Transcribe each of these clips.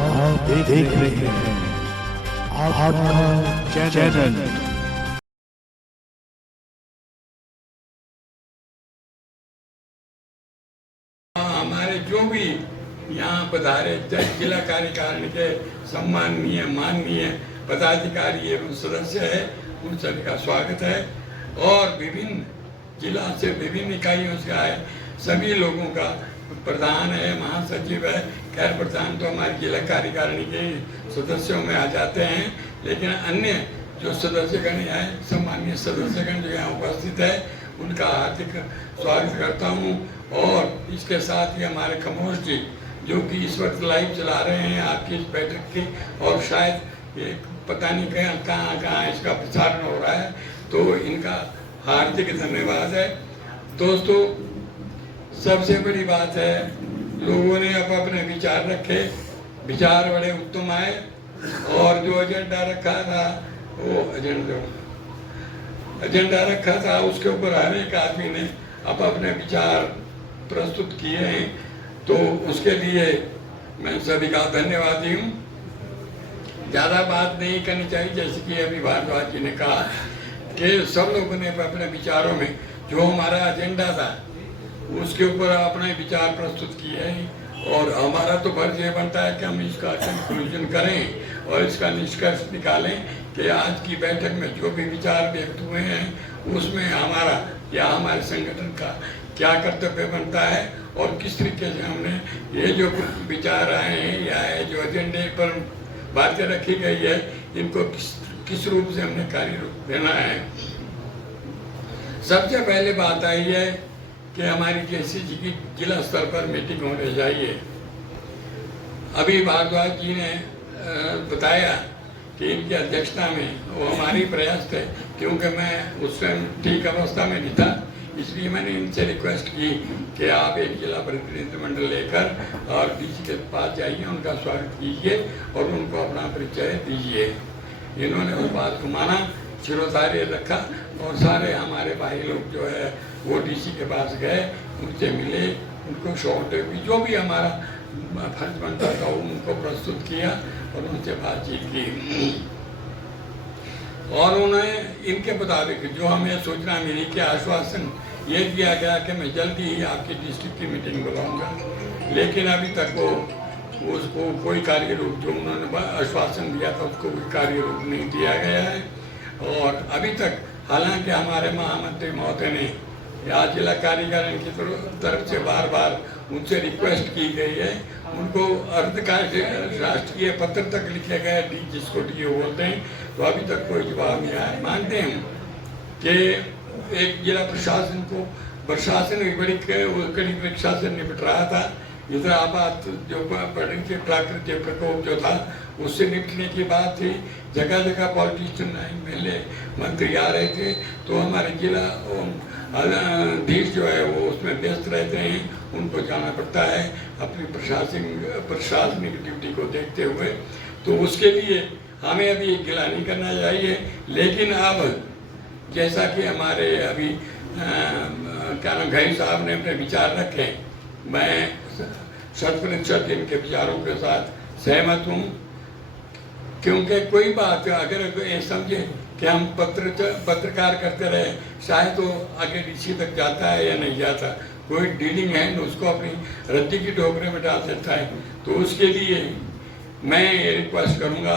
आप देख रहे हैं आपका चैनल। हमारे जो भी यहाँ पधारे जिला कार्यकारिणी के सम्माननीय माननीय पदाधिकारी एवं सदस्य है, उन सभी का स्वागत है। और विभिन्न जिला से विभिन्न इकाइयों से आए सभी लोगों का, प्रधान है, महासचिव है, खैर प्रधान तो हमारी जिला कार्यकारिणी के सदस्यों में आ जाते हैं, लेकिन अन्य जो सदस्यगण आए, सम्मानीय सदस्यगण जो यहाँ उपस्थित है, उनका हार्दिक स्वागत करता हूँ। और इसके साथ ही हमारे खमोश जी जो कि इस वक्त लाइव चला रहे हैं आपकी इस बैठक की, और शायद ये पता नहीं कहाँ इसका प्रसारण हो रहा है, तो इनका हार्दिक धन्यवाद है। दोस्तों, सबसे बड़ी बात है, लोगों ने अपने विचार रखे, विचार बड़े उत्तम आए, और जो एजेंडा रखा था वो एजेंडा रखा था उसके ऊपर हर एक आदमी ने अपने विचार प्रस्तुत किए हैं, तो उसके लिए मैं सभी का धन्यवादी हूँ। ज़्यादा बात नहीं करनी चाहिए, जैसे कि अभी भारद्वाज जी ने कहा कि सब लोगों ने अपने विचारों में जो हमारा एजेंडा था उसके ऊपर अपने विचार प्रस्तुत किए हैं, और हमारा तो फर्ज ये बनता है कि हम इसका कंक्लूजन करें और इसका निष्कर्ष निकालें कि आज की बैठक में जो भी विचार व्यक्त हुए हैं उसमें हमारा या हमारे संगठन का क्या कर्तव्य बनता है, और किस तरीके से हमने ये जो विचार आए हैं या जो एजेंडे पर बातें रखी गई है, इनको किस रूप से हमने कार्य रूप देना है। सबसे पहले बात आई है कि हमारी जेसीजी की जिला स्तर पर मीटिंग होने चाहिए। अभी भारद्वाज जी ने बताया कि इनकी अध्यक्षता में वो हमारी प्रयास थे, क्योंकि मैं उस टाइम ठीक अवस्था में नहीं था, इसलिए मैंने इनसे रिक्वेस्ट की कि आप एक जिला प्रतिनिधिमंडल लेकर और डीसी के पास जाइए, उनका स्वागत कीजिए और उनको अपना परिचय दीजिए। इन्होंने उस बात को माना, शिरोधार्य रखा, और सारे हमारे भाई लोग जो है वो डीसी के पास गए, उनसे मिले, उनको शॉर्ट जो भी हमारा फर्ज बनता था उनको प्रस्तुत किया और उनसे बातचीत की। और उन्होंने इनके मुताबिक जो हमें सूचना मिली कि आश्वासन ये दिया गया कि मैं जल्दी ही आपकी डिस्ट्रिक्ट की मीटिंग बुलाऊंगा, लेकिन अभी तक वो उसको कोई कार्य रूप, जो उन्होंने आश्वासन दिया था उसको कोई कार्य रूप नहीं दिया गया है। और अभी तक हालांकि हमारे महामंत्री महोदय ने या जिला कार्यकारिणी की तरफ से बार बार उनसे रिक्वेस्ट की गई है, उनको राष्ट्रीय पत्र तक लिखे गए, जिसको डीओ बोलते हैं, तो अभी तक कोई जवाब नहीं आया। मानते हैं कि एक जिला प्रशासन को प्रशासन बड़ी कड़ी परीक्षा से निपट रहा था, इधर आपात जो प्राकृतिक प्रकोप जो था उससे निपटने की बात थी, जगह जगह पॉलिटिशियन एमएलए मंत्री आ रहे थे, तो हमारे जिला धीश जो है वो उसमें व्यस्त रहते हैं, उनको जाना पड़ता है अपनी प्रशासनिक ड्यूटी को देखते हुए, तो उसके लिए हमें अभी गिला नहीं करना चाहिए। लेकिन अब जैसा कि हमारे अभी क्या नाम घई साहब ने अपने विचार रखे, मैं 100% इनके विचारों के साथ सहमत हूँ, क्योंकि कोई बात अगर ये समझे कि हम पत्रकार करते रहे, शायद तो आगे डीसी तक जाता है या नहीं जाता, कोई डीलिंग है तो उसको अपनी रद्दी की टोकरे में डाल देता है। तो उसके लिए मैं ये रिक्वेस्ट करूँगा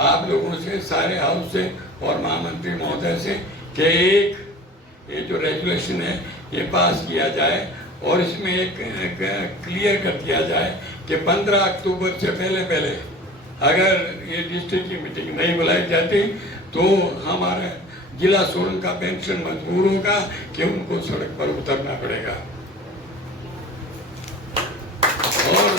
आप लोगों से, सारे हाउस से और महामंत्री महोदय से कि एक ये जो रेजुलेशन है ये पास किया जाए, और इसमें एक क्लियर कर दिया जाए कि 15 अक्टूबर से पहले अगर ये डिस्ट्रिक्ट की मीटिंग नहीं बुलाई जाती तो हमारे जिला सोलन का पेंशन मजबूर होगा कि उनको सड़क पर उतरना पड़ेगा। और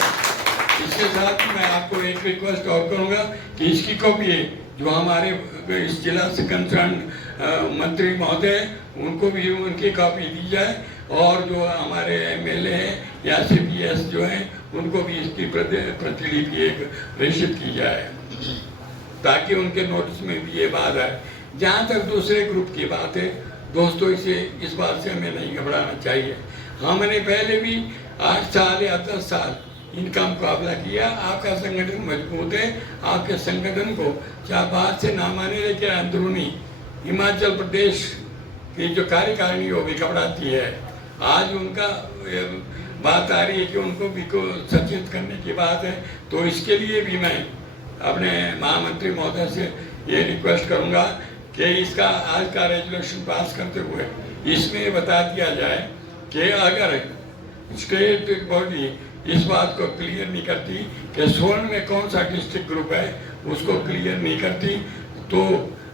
इसके साथ मैं आपको एक रिक्वेस्ट और करूंगा कि इसकी कॉपी जो हमारे इस जिला से कंसर्न मंत्री महोदय उनको भी उनकी कॉपी दी जाए, और जो हमारे एमएलए हैं या सीपीएस जो हैं उनको भी इसकी प्रतिलिपि एक प्रेषित की जाए, ताकि उनके नोटिस में भी ये बात आए। जहाँ तक दूसरे ग्रुप की बात है, दोस्तों इस बात से हमें नहीं घबराना चाहिए। हमने पहले भी 8 साल या 10 साल इनका मुकाबला किया। आपका संगठन मजबूत है। आपके संगठन को चाहे बाहर से ना माने, लेकिन अंदरूनी हिमाचल प्रदेश की जो कार्यकारिणी वो भी घबराती है। आज उनका बात आ रही है कि उनको भी को सचेत करने की बात है। तो इसके लिए भी मैं अपने महामंत्री महोदय से ये रिक्वेस्ट करूंगा कि इसका आज का रेजोल्यूशन पास करते हुए इसमें बता दिया जाए कि अगर स्टेट बॉडी इस बात को क्लियर नहीं करती कि सोलन में कौन सा डिस्ट्रिक्ट ग्रुप है, उसको क्लियर नहीं करती, तो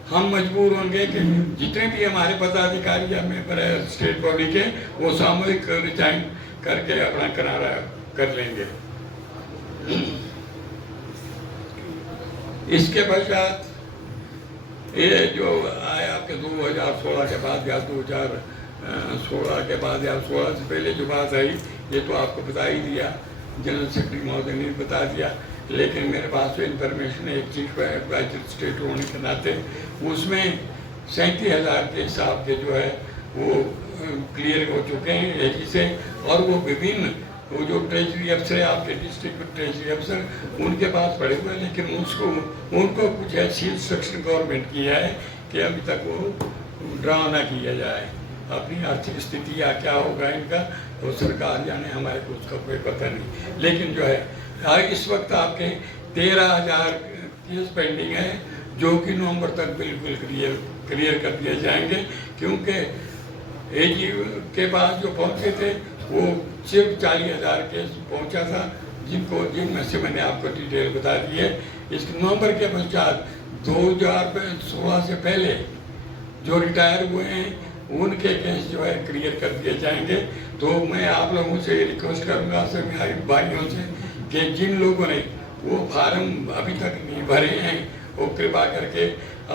हम मजबूर होंगे कि जितने भी हमारे पदाधिकारी या मेंबर है स्टेट बॉडी के, वो सामूहिक रिजाइन करके अपना किनारा कर लेंगे। इसके पश्चात ये जो आए आपके 2016 के बाद या 2016 के बाद या 16 से पहले जो बात आई, ये तो आपको बता ही दिया, जनरल सेक्रेटरी महोदय ने बता दिया। लेकिन मेरे पास जो इन्फॉर्मेशन है, एक चीफ एडवाइजर स्टेट होने के नाते, उसमें 37,000 के हिसाब के जो है वो क्लियर हो चुके हैं एजी से, और वो विभिन्न वो जो ट्रेजरी अफसर है आपके डिस्ट्रिक्ट ट्रेजरी अफसर, उनके पास पड़े हुए हैं। लेकिन उनको कुछ ऐसी इंस्ट्रक्शन गवर्नमेंट की है कि अभी तक वो ड्रा ना किया जाए। अपनी आर्थिक स्थिति या क्या होगा इनका, वो सरकार जाने, हमारे को उसका कोई पता नहीं। लेकिन जो है इस वक्त आपके 13,000 केस पेंडिंग है, जो कि नवंबर तक बिल्कुल क्लियर कर दिए जाएंगे। क्योंकि एजी के पास जो पहुंचे थे वो सिर्फ 40,000 केस पहुंचा था, जिनमें से मैंने आपको डिटेल बता दी है। इस नवंबर के पश्चात 2016 से पहले जो रिटायर हुए हैं उनके केस जो है क्लियर कर दिए जाएंगे। तो मैं आप लोगों से रिक्वेस्ट करूंगा सभी भाइयों से कि जिन लोगों ने वो फार्म अभी तक नहीं भरे हैं, वो कृपा करके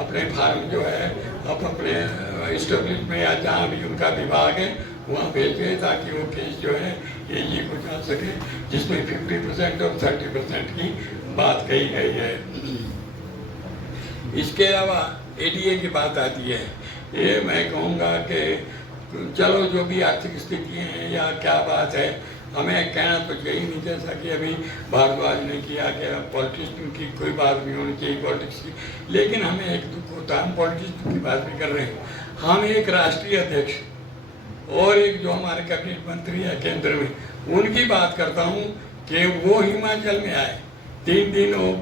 अपने फार्म जो है आप अपने स्टेब्लिश में या जहाँ भी उनका विभाग है वहाँ भेजें, ताकि वो केस जो है एजी को जा सके, जिसमें 50% और 30% की बात कही गई है। इसके अलावा एडीए की बात आती है। ये मैं कहूँगा कि चलो जो भी आर्थिक स्थिति है या क्या बात है, हमें कहना तो यही नहीं, जैसा कि अभी भारद्वाज ने किया कि पॉलिटिशियन की कोई बात नहीं होनी चाहिए पॉलिटिक्स की। लेकिन हमें एक दुख होता है, हम पॉलिटिशियन की बात भी कर रहे हैं, हम एक राष्ट्रीय अध्यक्ष और एक जो हमारे कैबिनेट मंत्री है केंद्र में, उनकी बात करता हूँ कि वो हिमाचल में आए, 3 दिन वो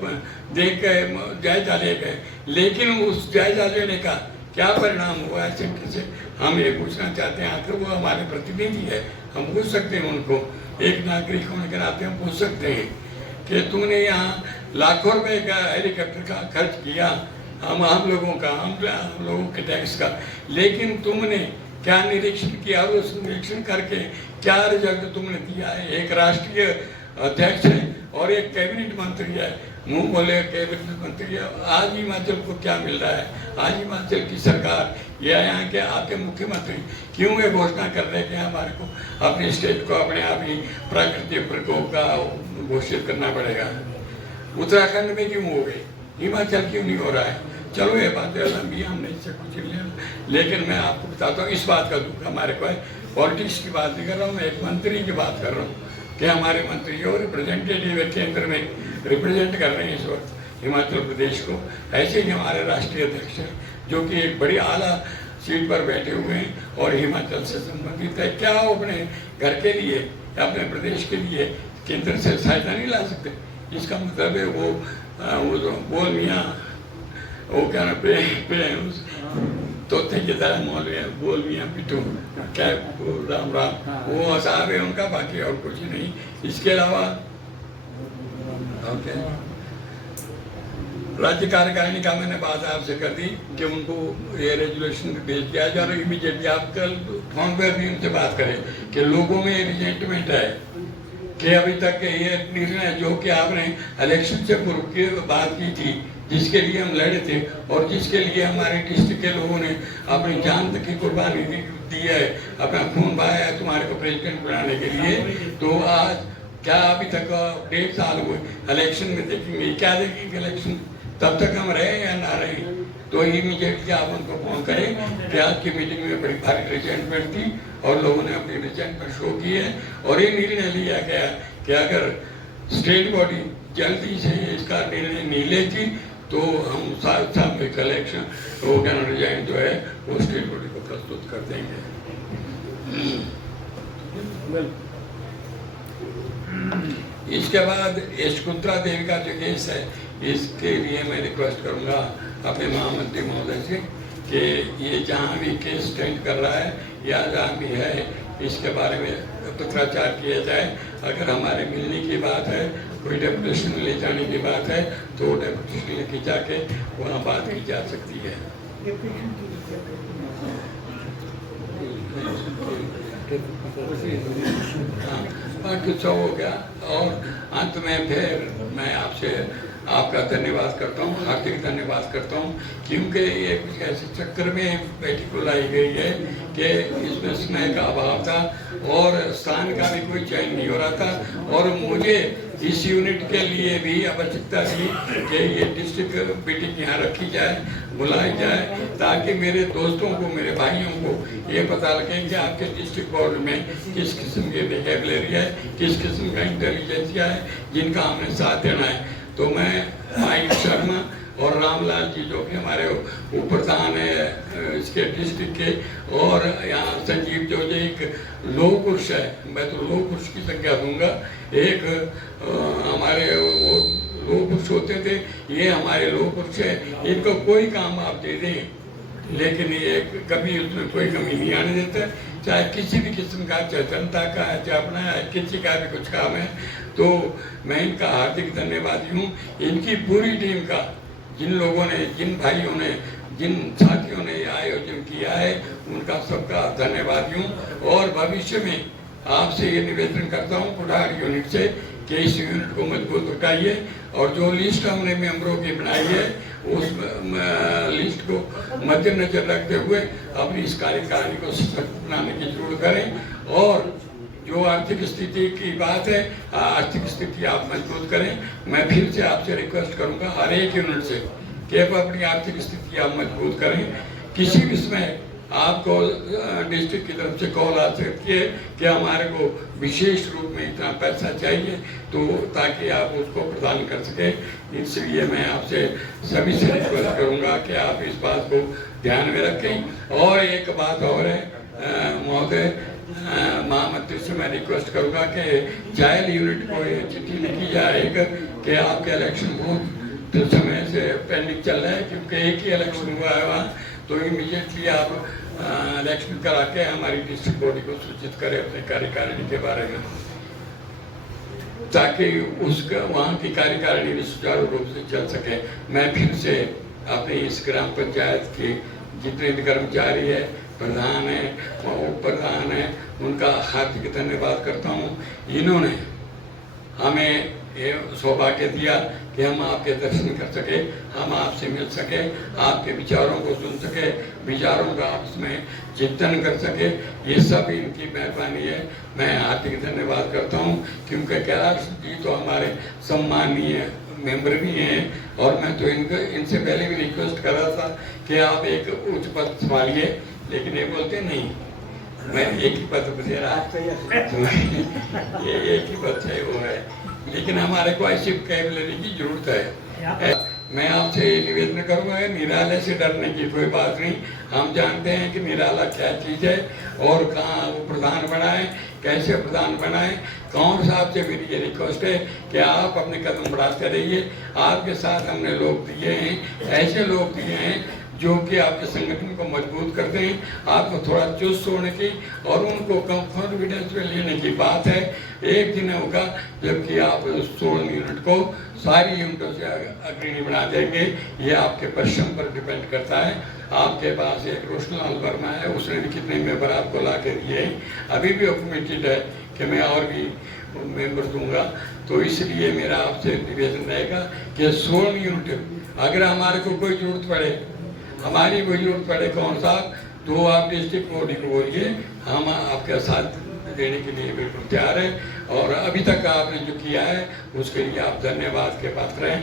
देख के जायजा ले गए, लेकिन उस जायजा लेने का क्या परिणाम हुआ है से हम ये पूछना चाहते हैं। आखिर वो हमारे प्रतिनिधि है, हम पूछ सकते हैं उनको, एक नागरिक होने के नाते हम पूछ सकते हैं कि तुमने यहाँ लाखों रुपए का हेलीकॉप्टर का खर्च किया, हम लोगों का, हम लोगों के टैक्स का, लेकिन तुमने क्या निरीक्षण किया, उस निरीक्षण करके क्या रिजल्ट तुमने दिया है। एक राष्ट्रीय अध्यक्ष है और एक कैबिनेट मंत्री है, मुंह बोले कैबिनेट मंत्री है। आज हिमाचल को क्या मिल रहा है? आज हिमाचल की सरकार या यहाँ के आपके मुख्यमंत्री क्यों ये घोषणा कर रहे हैं कि हमारे को अपने स्टेट को अपने आप ही प्राकृतिक प्रकोप का घोषित करना पड़ेगा? उत्तराखंड में क्यों हो गई, हिमाचल क्यों नहीं हो रहा है? चलो ये बात लंबी, हमने इससे कुछ नहीं लेना, लेकिन मैं आपको बताता हूँ इस बात का दुख हमारे को है। पॉलिटिक्स की बात नहीं कर रहा हूँ, मैं एक मंत्री की बात कर रहा हूँ कि हमारे मंत्री जो रिप्रेजेंटेटिव केंद्र में रिप्रेजेंट कर रहे हैं इस वक्त हिमाचल प्रदेश को, ऐसे ही हमारे राष्ट्रीय अध्यक्ष हैं जो कि एक बड़ी आला सीट पर बैठे हुए हैं और हिमाचल से संबंधित है। क्या वो अपने घर के लिए या अपने प्रदेश के लिए केंद्र से सहायता नहीं ला सकते? इसका मतलब है वो बोल मियाँ, वो क्या ना तोते की तरह मौलवी बोल मियाँ पिटू क्या राम राम, वो साहब है उनका, बाकी और कुछ नहीं। इसके अलावा राज्य कार्यकारिणी का मैंने बात आपसे कर दी कि उनको ये रेजोल्यूशन भेज दिया जाए और इमीडिएटली आप कल फोन पर भी उनसे बात करें कि लोगों में रिजेंटमेंट है कि अभी तक ये निर्णय जो कि आपने इलेक्शन से पूर्व की बात की थी, जिसके लिए हम लड़े थे और जिसके लिए हमारे डिस्ट्रिक्ट के लोगों ने अपनी जान तक की कुर्बानी दी है, अपना खून बहाया है तुम्हारे को प्रेसिडेंट बनाने के लिए, तो आज क्या अभी तक 1.5 साल हुए, इलेक्शन में देखेंगे, क्या देखेंगे इलेक्शन, तब तक हम रहे या ना रहे? तो इमीडिएटली आप उनको फोन करें कि आज की मीटिंग में बड़ी भारी रिजेंटमेंट थी और लोगों ने अपनी रिजेंटमेंट शो की है और ये निर्णय लिया गया कि अगर स्टेट बॉडी जल्दी से इसका निर्णय नहीं लेती तो हम साथ साथ में कलेक्शन ऑर्गन डिजाइन जो है वो स्टेट बॉडी को प्रस्तुत कर देंगे। इसके बाद यशकुंतला देवी का जो केस है, इसके लिए मैं रिक्वेस्ट करूंगा अपने महामंत्री महोदय से कि ये जहाँ भी केस स्टैंड कर रहा है या जहाँ भी है इसके बारे में पत्राचार किया जाए। अगर हमारे मिलने की बात है, कोई डेपुटेशन ले जाने की बात है तो डेपुटेशन लेके जाके वहाँ बात की जा सकती है। हाँ, बाकी सब हो गया। और अंत में फिर मैं आपसे आपका धन्यवाद करता हूँ, हार्दिक धन्यवाद करता हूँ, क्योंकि ये कुछ ऐसे चक्कर में बैठी को लाई गई है कि इसमें समय का अभाव था और स्थान का भी कोई चयन नहीं हो रहा था। और मुझे इस यूनिट के लिए भी आवश्यकता थी कि ये डिस्ट्रिक्ट मीटिंग यहाँ रखी जाए, बुलाई जाए, ताकि मेरे दोस्तों को, मेरे भाइयों को ये पता लगे कि आपके डिस्ट्रिक्ट बोर्ड में किस किस्म के बिहेवियर है, किस किस्म का इंटेलिजेंसिया है, जिनका हमें साथ देना है। तो मैं माइक शर्मा और रामलाल जी जो कि हमारे उपप्रधान है इसके डिस्ट्रिक्ट के, और यहाँ संजीव जो एक लोह पुरुष है, मैं तो लोह पुरुष की संख्या दूंगा। एक हमारे वो लोह पुरुष होते थे, ये हमारे लोह पुरुष है। इनको कोई काम आप दे दें लेकिन ये कभी उसमें कोई कमी नहीं आने देता, चाहे किसी भी किस्म का, चाहे जनता का है, चाहे अपना है, किसी का भी कुछ काम है। तो मैं इनका हार्दिक धन्यवादी हूँ। इनकी पूरी टीम का, जिन लोगों ने, जिन भाइयों ने, जिन साथियों ने आयोजन किया है, उनका सबका धन्यवादी हूँ। और भविष्य में आपसे ये निवेदन करता हूँ कुठार यूनिट से कि इस यूनिट को मजबूत रखाइए और जो लिस्ट हमने मेंबरों की बनाई है उस लिस्ट को मद्देनजर रखते हुए अपनी इस कार्यकारिणी को सशक्त बनाने की जरूरत करें। और जो आर्थिक स्थिति की बात है, आर्थिक स्थिति आप मजबूत करें। मैं फिर से आपसे रिक्वेस्ट करूंगा हर एक यूनिट से कि आप अपनी आर्थिक स्थिति आप मजबूत करें। किसी भी समय आपको डिस्ट्रिक्ट की तरफ से कॉल आ सकती है कि हमारे को विशेष रूप में इतना पैसा चाहिए, तो ताकि आप उसको प्रदान कर सकें। इसलिए मैं आपसे सभी से रिक्वेस्ट करूंगा कि आप इस बात को ध्यान में रखें। और एक बात और है महोदय, महामंत्री से मैं रिक्वेस्ट करूंगा कि चाइल्ड यूनिट को ये चिट्ठी लिखी जाए कि आपके इलेक्शन बहुत समय से पेंडिंग चल रहा है, क्योंकि एक ही इलेक्शन हुआ है वहाँ, तो इमीडिएटली आप इलेक्शन करा के हमारी डिस्ट्रिक्ट बॉडी को सूचित करें अपने कार्यकारिणी के बारे में, ताकि उसका वहाँ की कार्यकारिणी भी सुचारू रूप से चल सके। मैं फिर से अपनी इस ग्राम पंचायत के जितने भी कर्मचारी है, प्रधान है, उप प्रधान है, उनका हार्दिक धन्यवाद करता हूँ। इन्होंने हमें ये सौभाग्य दिया कि हम आपके दर्शन कर सके, हम आपसे मिल सके, आपके विचारों को सुन सके, विचारों का आपस में चिंतन कर सके। ये सब इनकी मेहरबानी है। मैं हार्दिक धन्यवाद करता हूँ, क्योंकि कैलाश जी तो हमारे सम्मानीय मेंबर भी हैं। और मैं तो इनसे पहले भी रिक्वेस्ट कर रहा था कि आप एक उच्च पद संभालिए, लेकिन ये बोलते नहीं, मैं एक ही पद पर दे रहा, ये एक ही पद है वो है, लेकिन हमारे को ऐसी कैबलरी की जरूरत है। मैं आपसे निवेदन करूंगा, निराला से डरने की कोई बात नहीं। हम जानते हैं कि निराला क्या चीज़ है और कहाँ वो प्रधान बनाए, कैसे प्रधान बनाए। कौन साहब से मेरी ये रिक्वेस्ट है कि आप अपने कदम बढ़ाते रहिए। आपके साथ हमने लोग दिए हैं, ऐसे लोग दिए हैं जो कि आपके संगठन को मजबूत करते हैं, आपको थोड़ा चुस्त होने की और उनको कॉन्फिडेंस में लेने की बात है। एक दिन होगा जबकि आप 16 यूनिट को सारी यूनिटों से अग्रणी बना देंगे। ये आपके परिश्रम पर डिपेंड करता है। आपके पास एक रोशनलाल वर्मा है, उसने भी कितने मेंबर आपको ला के दिए हैं, अभी भी कमिटेड है कि मैं और भी मेंबर दूंगा। तो इसलिए मेरा आपसे निवेदन रहेगा कि 16 यूनिट अगर हमारे को कोई जरूरत पड़े, हमारी कोई जरूरत पड़े कौन सा, तो आप डिस्ट्रिक्ट बॉडी को बोलिए, हम आपके साथ देने के लिए बिल्कुल तैयार है। और अभी तक आपने जो किया है उसके लिए आप धन्यवाद के पात्र हैं।